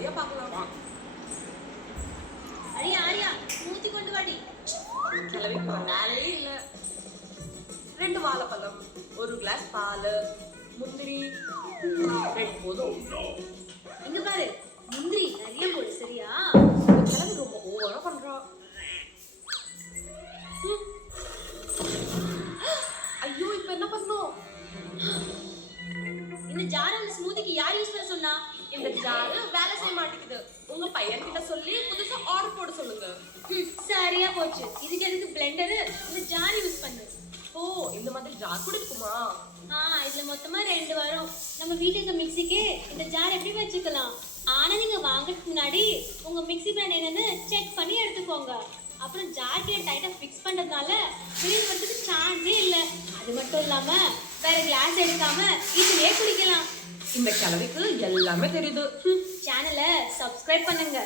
ஜாலியா பார்க்கலாம். அரியா அரியா மூத்தி கொண்டு வாடி. கிளவிக்கு வேலையே இல்ல. 2 வாழைப்பழம், 1 கிளாஸ் பால், முந்திரி 2 போதும். இங்க பாரு, முந்திரி நிறைய போடு சரியா? கிளவி ரொம்ப ஓவரா பண்றா. ஐயோ இப்ப என்ன பண்ணோம்? இந்த ஜார் அந்த ஸ்மூத்திக்கு யார் யூஸ் பண்ண சொன்னா? இந்த ஜாரு வேலை செய்ய மாட்டேங்குது. உங்க பையன் கிட்ட சொல்லி புதுசா ஆர்டர் போட சொல்லுங்க. சரியா போச்சு. இதுக்கு எதுக்கு பிளெண்டர்? இந்த ஜார் யூஸ் பண்ணு. ஓ இந்த மாதிரி ஜார் கூட இருக்குமா? இதுல மொத்தமா 2 வரும். நம்ம வீட்டுக்கு மிக்ஸிக்கு இந்த ஜார் எப்படி வச்சுக்கலாம். ஆனா நீங்க வாங்குறதுக்கு முன்னாடி உங்க மிக்ஸி பிராண்ட் என்னன்னு செக் பண்ணி எடுத்துக்கோங்க. அப்புறம் ஜார்க்கே டைட்டா ஃபிக்ஸ் பண்றதுனால கிளீன் பண்றதுக்கு சான்ஸே இல்ல. அது மட்டும் இல்லாம வேற கிளாஸ் எடுக்காம இதுலயே குடிக்கலாம். இந்த கிளவிக்கு எல்லாமே தெரியுது. சேனலை சப்ஸ்கிரைப் பண்ணுங்க.